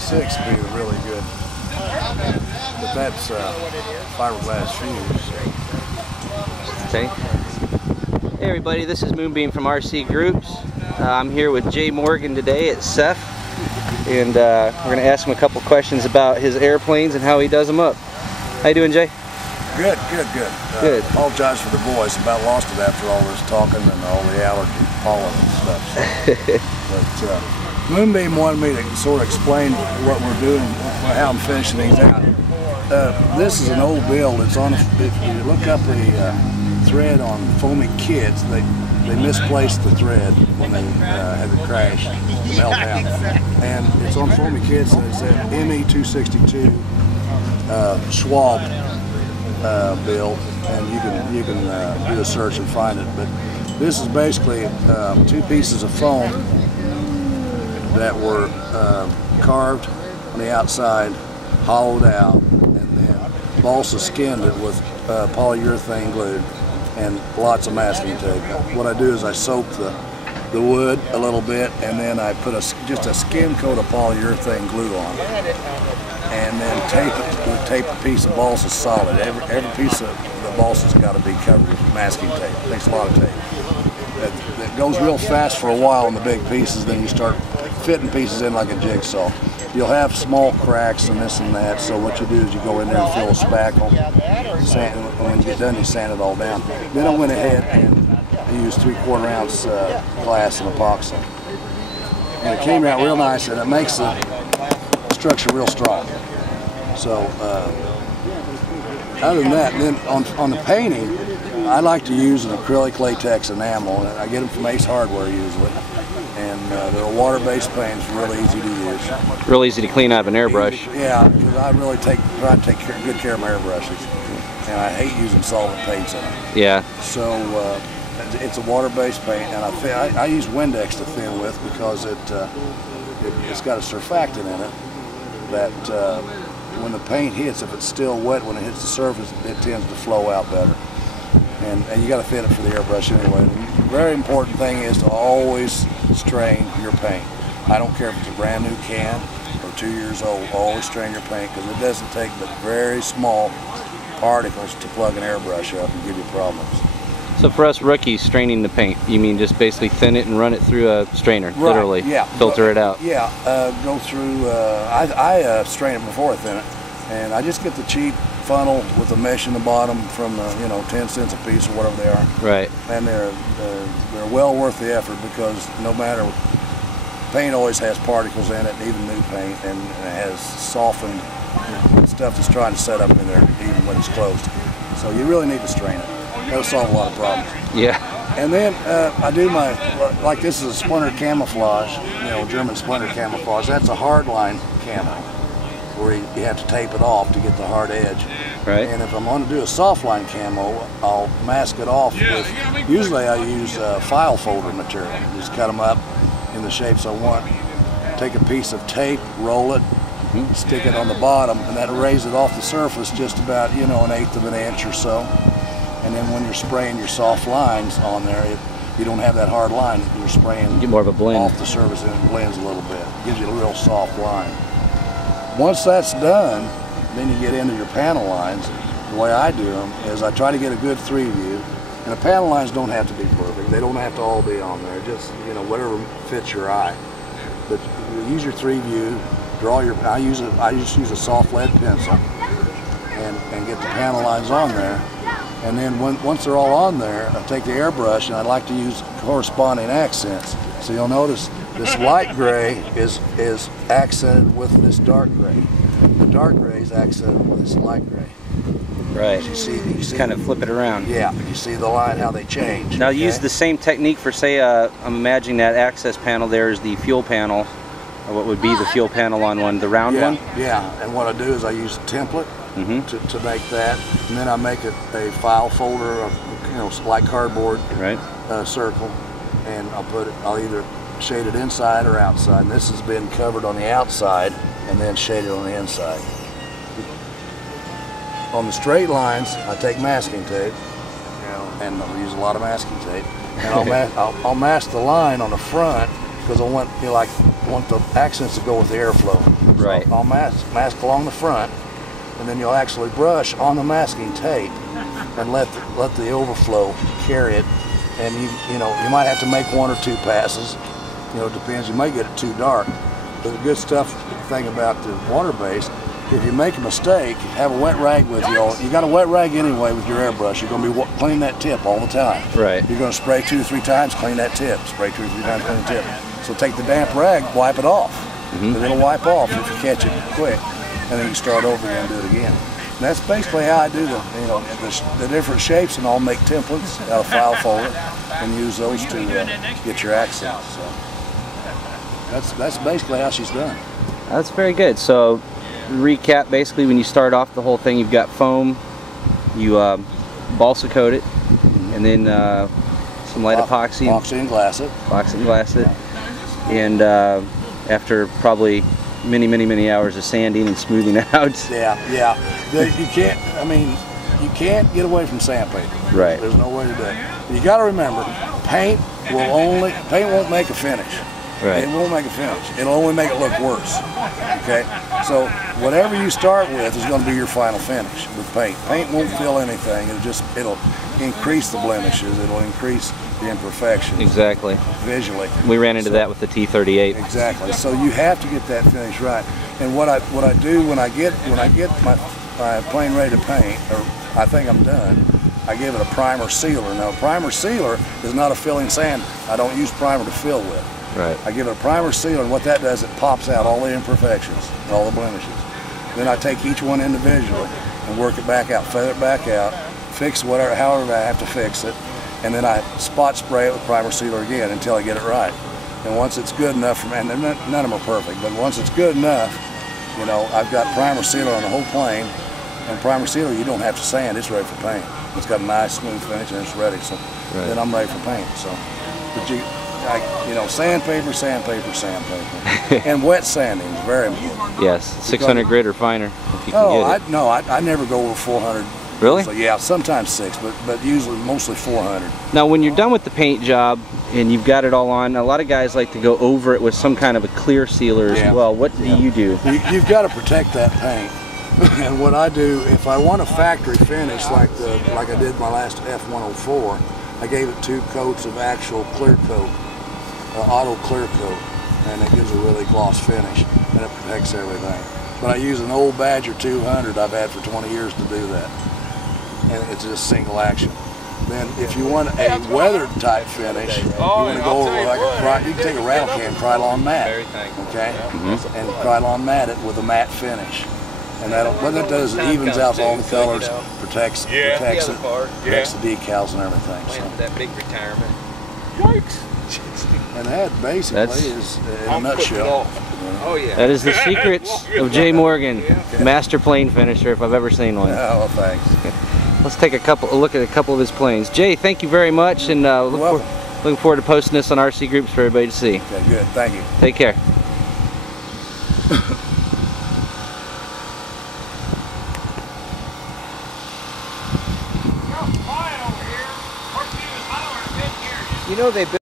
266 would be really good. But that's fiberglass fuse. Okay. Hey everybody, this is Moonbeam from RC Groups. I'm here with Jay Morgan today at SEFF, and we're going to ask him a couple questions about his airplanes and how he does them up. How you doing, Jay? Good. Good. Apologize for the voice. About lost it after all this talking and all the allergy pollen and stuff. So. But Moonbeam wanted me to sort of explain what we're doing, how I'm finishing these out. This is an old build. It's on. If you look up the thread on Foamy Kids, they misplaced the thread when they had the crash, the meltdown, and it's on Foamy Kids, and it's an ME262 Schwab build, and you can do a search and find it. But this is basically two pieces of foam that were carved on the outside, hollowed out, and then balsa skinned it with polyurethane glue and lots of masking tape. What I do is I soak the wood a little bit, and then I put just a skin coat of polyurethane glue on it, and then tape a piece of balsa solid. Every piece of the balsa's got to be covered with masking tape. It takes a lot of tape. That goes real fast for a while in the big pieces, then you start fitting pieces in like a jigsaw. You'll have small cracks and this and that, so what you do is you go in there and fill a spackle. When you get done, you sand it all down. Then I went ahead and used 3/4 ounce glass and epoxy. And it came out real nice, and it makes the structure real strong. So other than that, then on the painting, I like to use an acrylic latex enamel, and I get them from Ace Hardware usually. And they're a water-based paints, real easy to use. Real easy to clean out of an airbrush. Yeah, because I really try to take good care of my airbrushes, and I hate using solvent paints in them. Yeah. So it's a water-based paint, and I use Windex to thin with because it's got a surfactant in it that when the paint hits, if it's still wet when it hits the surface, it tends to flow out better. And you got to fit it for the airbrush anyway. The very important thing is to always strain your paint. I don't care if it's a brand new can or 2 years old, always strain your paint, because it doesn't take but very small particles to plug an airbrush up and give you problems. So for us rookies, straining the paint, you mean just basically thin it and run it through a strainer, right, literally, yeah. Filter it out. Yeah, go through, I strain it before I thin it, and I just get the cheap funnel with a mesh in the bottom from 10 cents a piece or whatever they are. Right. And they're well worth the effort, because no matter, paint always has particles in it, even new paint, and it has softened stuff that's trying to set up in there even when it's closed. So you really need to strain it. That'll solve a lot of problems. Yeah. And then I do like this is a splinter camouflage, German splinter camouflage. That's a hard line camo, where you have to tape it off to get the hard edge. Right. And if I'm going to do a soft line camo, I'll mask it off with, usually I use file folder material. Just cut them up in the shapes I want. Take a piece of tape, roll it, stick it on the bottom, and that'll raise it off the surface just about, 1/8 of an inch or so. And then when you're spraying your soft lines on there, you don't have that hard line. You're spraying Get more of a blend off the surface, and it blends a little bit. It gives you a real soft line. Once that's done, then you get into your panel lines. The way I do them is I try to get a good 3 view. And the panel lines don't have to be perfect. They don't have to all be on there. Just, whatever fits your eye. But you use your 3 view, draw your, I just use a soft lead pencil and get the panel lines on there. And then once they're all on there, I take the airbrush, and I like to use corresponding accents. So you'll notice this light gray is accented with this dark gray. The dark gray is accented with this light gray. Right. You see kind of flip it around. Yeah, you see the line, how they change. Now use the same technique for, say, I'm imagining that access panel there is the fuel panel. What would be the fuel panel on one, the round one? Yeah, and what I do is I use a template to make that, and then I make it a file folder, like cardboard, right, circle, and I'll either shade it inside or outside. And this has been covered on the outside and then shaded on the inside. On the straight lines, I take masking tape, and I'll use a lot of masking tape, and I'll mask the line on the front because I want want the accents to go with the airflow. Right. So I'll mask along the front, and then you'll actually brush on the masking tape and let the overflow carry it. And you might have to make 1 or 2 passes. It depends. You might get it too dark. But the good thing about the water-based, if you make a mistake, have a wet rag with you. You got a wet rag anyway with your airbrush. You're going to be cleaning that tip all the time. Right. You're going to spray 2 or 3 times, clean that tip. Spray 2 or 3 times, clean the tip. So take the damp rag, wipe it off. Because it'll wipe off if you catch it quick. And then you start over again and do it again. And that's basically how I do the different shapes, and I'll make templates out of file folder and use those to get your accents. So that's basically how she's done. That's very good. So recap, basically when you start off the whole thing, you've got foam, you balsa coat it, and then some light epoxy. Epoxy and glass it. Epoxy and glass it. And after probably many hours of sanding and smoothing out. Yeah. You can't get away from sandpaper. Right. There's no way to do it. You got to remember, paint won't make a finish. Right. It won't make a finish. It'll only make it look worse. Okay? So whatever you start with is going to be your final finish with paint. Paint won't fill anything. It'll increase the blemishes. It'll increase the imperfections. Exactly. Visually. We ran into that with the T38. Exactly. So you have to get that finish right. And what I do when I get my plane ready to paint, or I think I'm done, I give it a primer sealer. Now, a primer sealer is not a filling sand. I don't use primer to fill with. Right. I give it a primer sealer, and what that does, it pops out all the imperfections, all the blemishes. Then I take each one individually and work it back out, feather it back out, fix however I have to fix it, and then I spot spray it with primer sealer again until I get it right. And once it's good enough, and none of them are perfect, but once it's good enough, I've got primer sealer on the whole plane, and primer sealer you don't have to sand, it's ready for paint. It's got a nice smooth finish and it's ready, so then I'm ready for paint. So, but sandpaper, and wet sanding is very important. Yes, 600 grit or finer if you can get it. I never go over 400. Really? So yeah, sometimes 6, but usually mostly 400. Now, when you're done with the paint job and you've got it all on, a lot of guys like to go over it with some kind of a clear sealer as well. What do you do? You've got to protect that paint. And what I do, if I want a factory finish like I did my last F104, I gave it 2 coats of actual clear coat, auto clear coat, and it gives a really gloss finish, and it protects everything. But I use an old Badger 200 I've had for 20 years to do that, and it's just single action. Then if you want a weathered type finish, you want to go over you can take a rattle can Krylon matte, okay, and Krylon matte it with a matte finish. And what that does is it evens out all the colors, protects it, protects the decals and everything. So. That big retirement. Yikes! And that basically is in a nutshell. Oh yeah. That is the secrets of Jay Morgan, master plane finisher if I've ever seen one. Oh, well, thanks. Let's take a look at a couple of his planes. Jay, thank you very much, and looking forward to posting this on RC Groups for everybody to see. Okay, good. Thank you. Take care. You know they built